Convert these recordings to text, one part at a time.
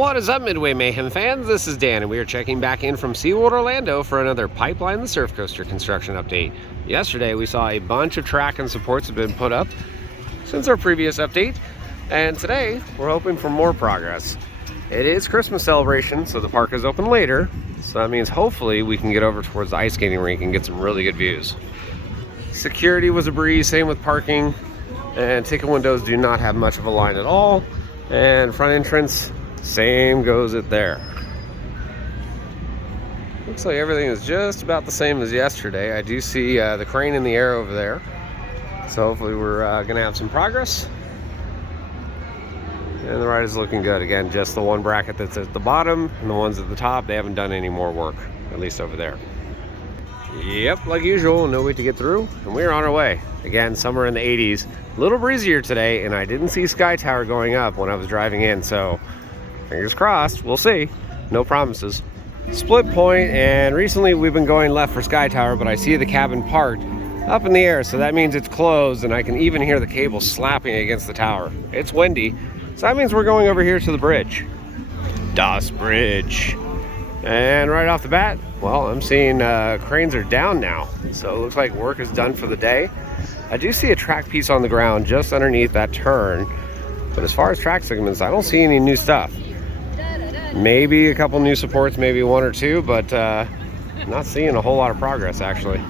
What is up, Midway Mayhem fans? This is Dan, and we are checking back in from SeaWorld Orlando for another Pipeline the Surf Coaster construction update. Yesterday, we saw a bunch of track and supports have been put up since our previous update, and today, we're hoping for more progress. It is Christmas celebration, so the park is open later, so that means hopefully we can get over towards the ice skating rink and get some really good views. Security was a breeze, same with parking, and ticket windows do not have much of a line at all, and front entrance, same goes it there. Looks like everything is just about the same as yesterday. I do see the crane in the air over there, so hopefully we're gonna have some progress. And the ride is looking good. Again, just the one bracket that's at the bottom and the ones at the top, they haven't done any more work, at least over there. Yep, like usual, no way to get through, and we're on our way. Again, summer in the 80s, a little breezier today, and I didn't see Sky Tower going up when I was driving in, so fingers crossed, we'll see. No promises. Split point, and recently we've been going left for Sky Tower, but I see the cabin parked up in the air, so that means it's closed, and I can even hear the cable slapping against the tower. It's windy, so that means we're going over here to the bridge. thos Bridge. And right off the bat, well, I'm seeing cranes are down now, so it looks like work is done for the day. I do see a track piece on the ground just underneath that turn, but as far as track segments, I don't see any new stuff. Maybe a couple new supports, maybe one or two, but not seeing a whole lot of progress actually.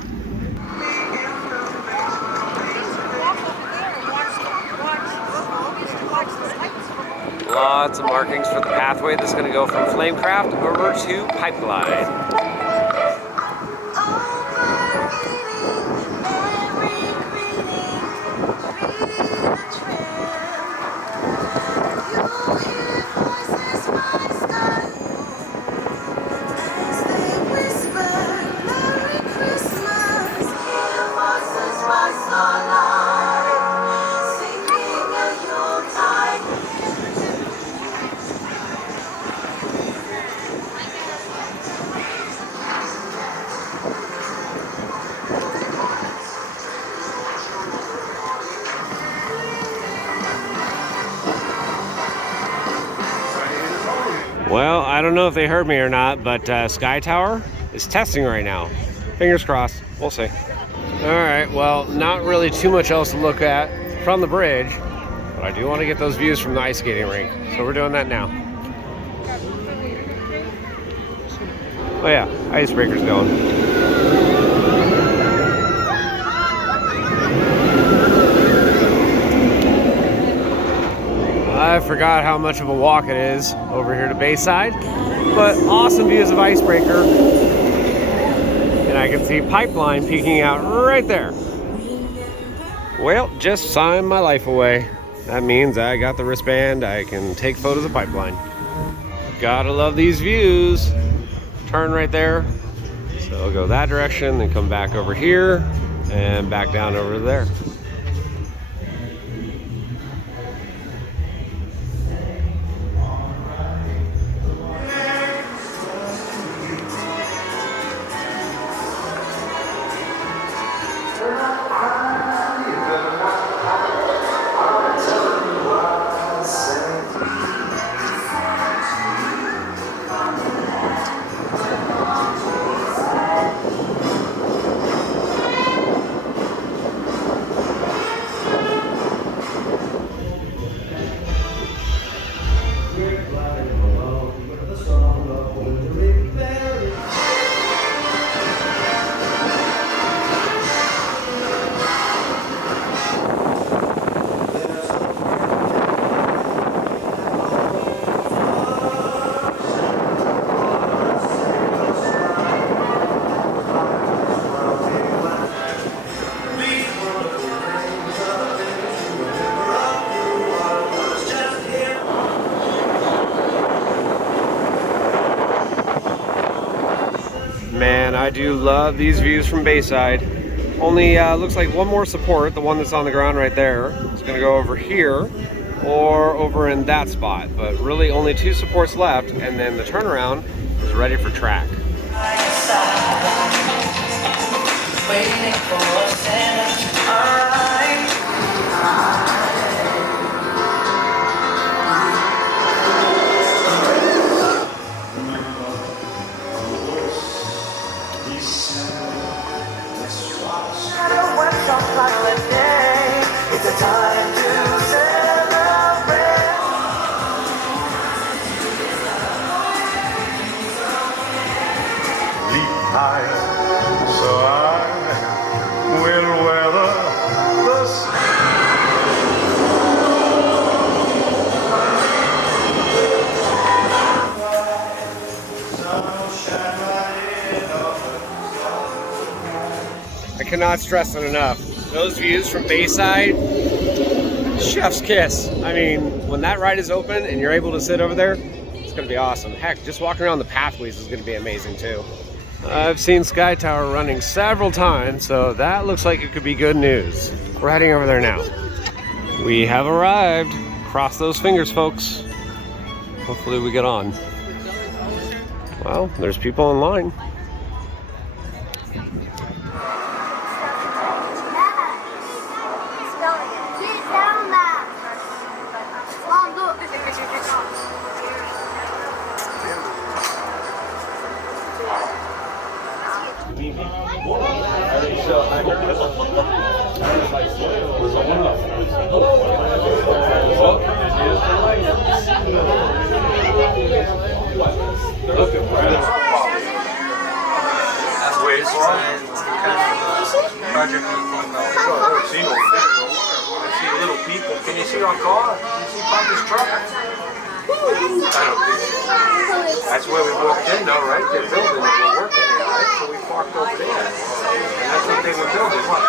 Lots of markings for the pathway that's going to go from Flamecraft over to Pipeline. Well, I don't know if they heard me or not, but Sky Tower is testing right now. Fingers crossed, we'll see. All right, well, not really too much else to look at from the bridge, but I do want to get those views from the ice skating rink, so we're doing that now. Oh yeah, icebreaker's going. I forgot how much of a walk it is over here to Bayside, but awesome views of Icebreaker, and I can see Pipeline peeking out right there. Well, just signed my life away. That means I got the wristband, I can take photos of Pipeline. Gotta love these views. Turn right there, so I'll go that direction, then come back over here, and back down over there. Man, I do love these views from Bayside. Only looks like one more support, the one that's on the ground right there. It's gonna go over here or over in that spot, but really only two supports left, and then the turnaround is ready for track. Waiting for Santa to arrive. cannot stress it enough. Those views from Bayside, chef's kiss. I mean, when that ride is open and you're able to sit over there, it's gonna be awesome. Heck, just walking around the pathways is gonna be amazing too. I've seen Sky Tower running several times, so that looks like it could be good news. We're heading over there now. We have arrived. Cross those fingers, folks. Hopefully we get on. Well, there's people in line. Project SeaWorld. I see little people. Can you see our car? Can you see Papa's truck? I don't think so. That's where we walked in though, right? They're building, they were working there, right? So we parked over there. And that's what they were building, what?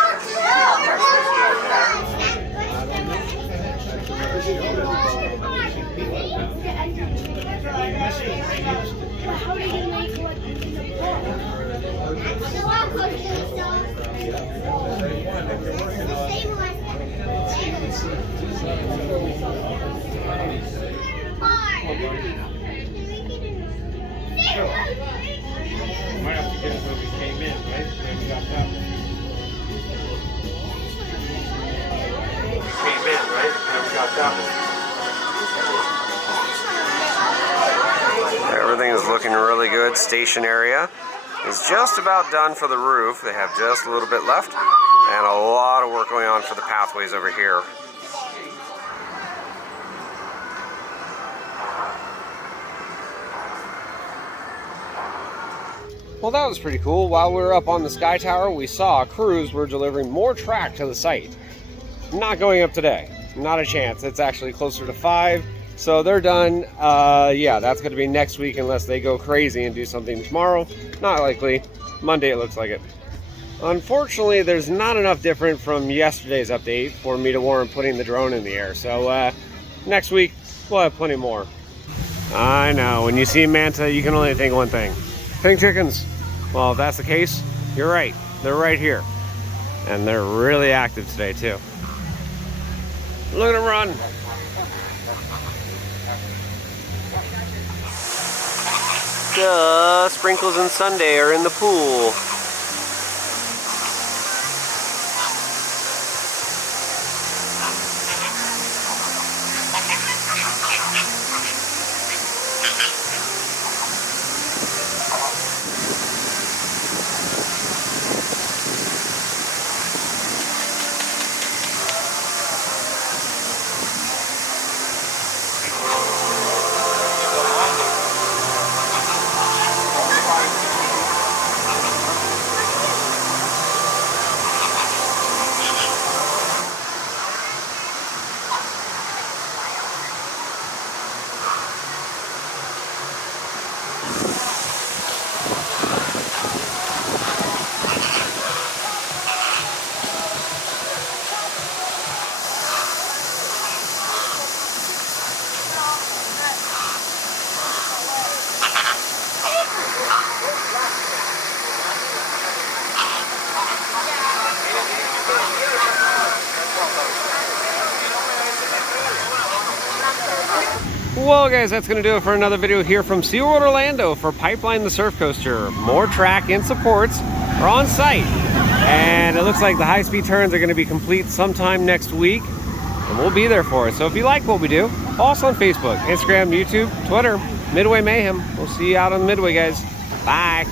Might have to get it where we came in, right? Where we got that one. Came in, right? Where we got that one. Everything is looking really good. Station area is just about done for the roof. They have just a little bit left and a lot of work going on for the pathways over here. Well, that was pretty cool. While we were up on the Sky Tower, we saw crews were delivering more track to the site. Not going up today. Not a chance. It's actually closer to 5. So they're done. Yeah, that's going to be next week unless they go crazy and do something tomorrow. Not likely. Monday it looks like it. Unfortunately, there's not enough different from yesterday's update for me to warrant putting the drone in the air. So next week, we'll have plenty more. I know. When you see manta, you can only think one thing. Pink chickens. Well, if that's the case, you're right. They're right here. And they're really active today, too. Look at them run. Duh, Sprinkles and Sunday are in the pool. Well guys, that's going to do it for another video here from SeaWorld Orlando for Pipeline the Surf Coaster. More track and supports are on site. And it looks like the high-speed turns are going to be complete sometime next week. And we'll be there for it. So if you like what we do, follow us on Facebook, Instagram, YouTube, Twitter, Midway Mayhem. We'll see you out on the Midway, guys. Bye.